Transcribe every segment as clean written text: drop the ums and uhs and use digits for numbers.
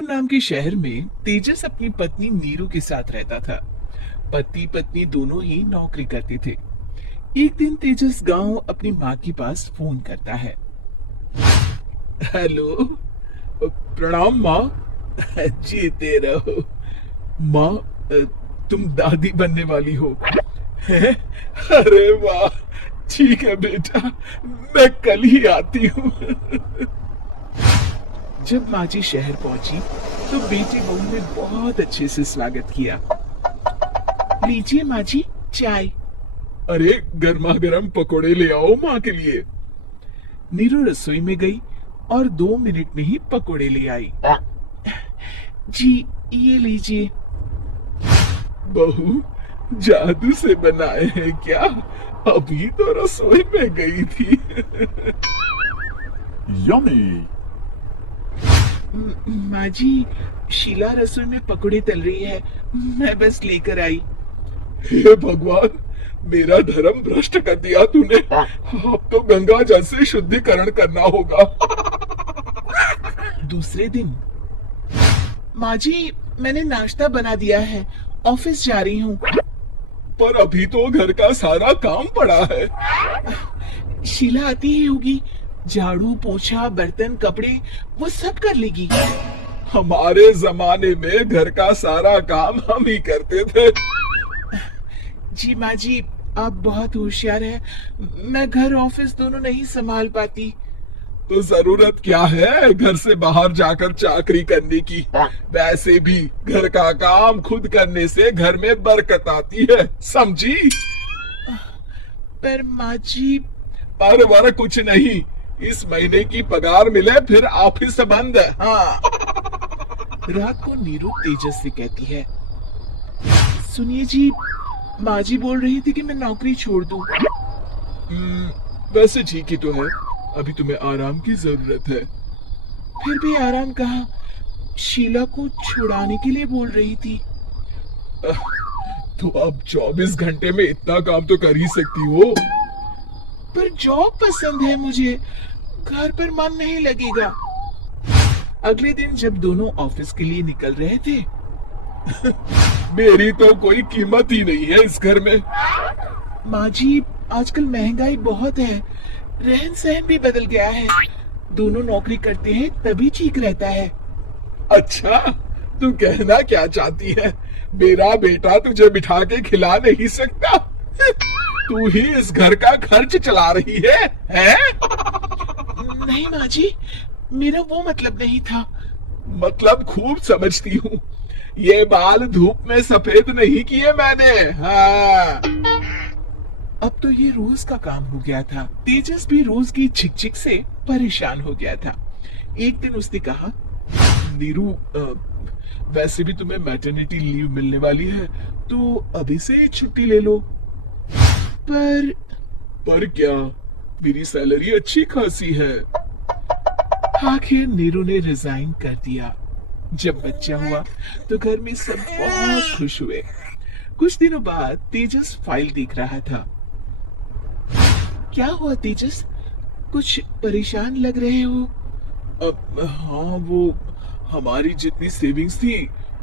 जयपुर नाम के शहर में तेजस अपनी पत्नी नीरू के साथ रहता था। पति पत्नी दोनों ही नौकरी करते थे। एक दिन तेजस गांव अपनी माँ के पास फोन करता है। हेलो, प्रणाम माँ। जीते रहो माँ। तुम दादी बनने वाली हो हैं? अरे वाह, ठीक है बेटा, मैं कल ही आती हूँ। जब माँ जी शहर पहुंची तो बेटी बहू ने बहुत अच्छे से स्वागत किया। लीजिए माँ जी, चाय। अरे गर्मा गर्म पकोड़े ले आओ माँ के लिए। नीरू रसोई में गई और 2 मिनट में ही पकोड़े ले आई। जी, ये लीजिए। बहू जादू से बनाए हैं क्या? अभी तो रसोई में गई थी। Yummy! माँ जी, शीला रसोई में पकोड़े तल रही है, मैं बस लेकर आई। हे भगवान, मेरा धर्म भ्रष्ट कर दिया तूने। अब तो गंगा जल से शुद्धिकरण करना होगा। दूसरे दिन, माँ जी, मैंने नाश्ता बना दिया है, ऑफिस जा रही हूँ। पर अभी तो घर का सारा काम पड़ा है। शीला आती ही होगी, झाड़ू पोछा बर्तन कपड़े वो सब कर लेगी। हमारे जमाने में घर का सारा काम हम ही करते थे। जी माँ जी, आप बहुत होशियार हैं, मैं घर ऑफिस दोनों नहीं संभाल पाती। तो जरूरत क्या है घर से बाहर जाकर चाकरी करने की? वैसे भी घर का काम खुद करने से घर में बरकत आती है, समझी? पर माँ जी। पर वर कुछ नहीं, इस महीने की पगार मिले फिर ऑफिस बंद। हाँ। रात को नीरू तेजस से कहती है, सुनिए जी, माँ जी बोल रही थी कि मैं नौकरी छोड़ दूं। वैसे ठीक ही तो है, अभी तुम्हें आराम की जरूरत है। फिर भी आराम कहाँ, शीला को छुड़ाने के लिए बोल रही थी। तो अब 24 घंटे में इतना काम तो कर ही सकती हो। पर जॉब पसंद है मुझे, घर पर मन नहीं लगेगा। अगले दिन जब दोनों ऑफिस के लिए निकल रहे थे, मेरी तो कोई कीमत ही नहीं है इस घर में। माँ जी, आजकल महंगाई बहुत है, रहन सहन भी बदल गया है, दोनों नौकरी करते हैं तभी ठीक रहता है। अच्छा, तू कहना क्या चाहती है? मेरा बेटा तुझे बिठा के खिला नहीं सकता? तू ही इस घर का खर्च चला रही है, हैं? नहीं माँ जी, मेरा वो मतलब नहीं था। मतलब खूब समझती हूँ, ये बाल धूप में सफेद नहीं किए मैंने। हाँ। अब तो ये रोज का काम हो गया था। तेजस भी रोज की झिकझिक से परेशान हो गया था। एक दिन उसने कहा, नीरू, वैसे भी तुम्हें मैटरनिटी लीव मिलने वाली है, तो अभी से छुट्टी ले लो। पर क्या, मेरी सैलरी अच्छी खासी है। आखिर नीरू ने रिजाइन कर दिया। जब बच्चा हुआ तो घर में सब बहुत खुश हुए। कुछ दिनों बाद तेजस फाइल देख रहा था। क्या हुआ तेजस, कुछ परेशान लग रहे हो? हाँ, वो हमारी जितनी सेविंग्स थी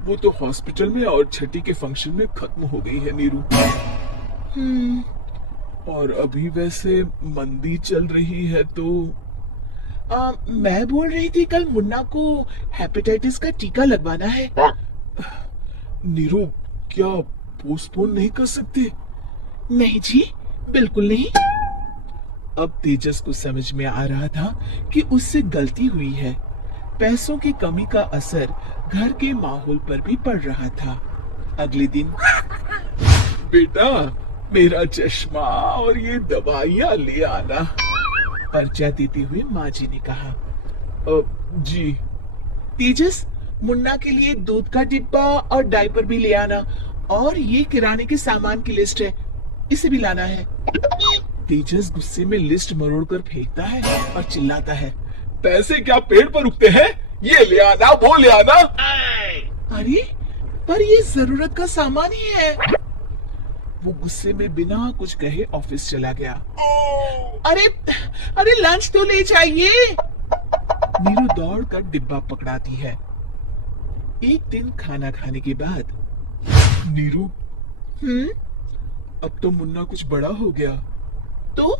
वो तो हॉस्पिटल में और छठी के फंक्शन में खत्म हो गई है नीरू। और अभी वैसे मंदी चल रही है तो मैं बोल रही थी कल मुन्ना को हेपेटाइटिस का टीका लगवाना है। नीरू, क्या पोस्टपोन नहीं कर सकते? नहीं जी, बिल्कुल नहीं। अब तेजस को समझ में आ रहा था कि उससे गलती हुई है। पैसों की कमी का असर घर के माहौल पर भी पड़ रहा था। अगले दिन, बेटा, मेरा चश्मा और ये दवाइयाँ ले आना, पर्चा देते हुए माँ जी ने कहा। जी। तेजस, मुन्ना के लिए दूध का डिब्बा और डायपर भी ले आना, और ये किराने के सामान की लिस्ट है, इसे भी लाना है। तेजस गुस्से में लिस्ट मरोड़कर फेंकता है और चिल्लाता है, पैसे क्या पेड़ पर उगते हैं? ये ले आना, वो ले आना। अरे, पर ये जरूरत का सामान ही है। वो गुस्से में बिना कुछ कहे ऑफिस चला गया। अरे अरे, लंच तो ले जाइए। नीरू दौड़कर डिब्बा पकड़ाती है। एक दिन खाना खाने के बाद, नीरू, अब तो मुन्ना कुछ बड़ा हो गया, तो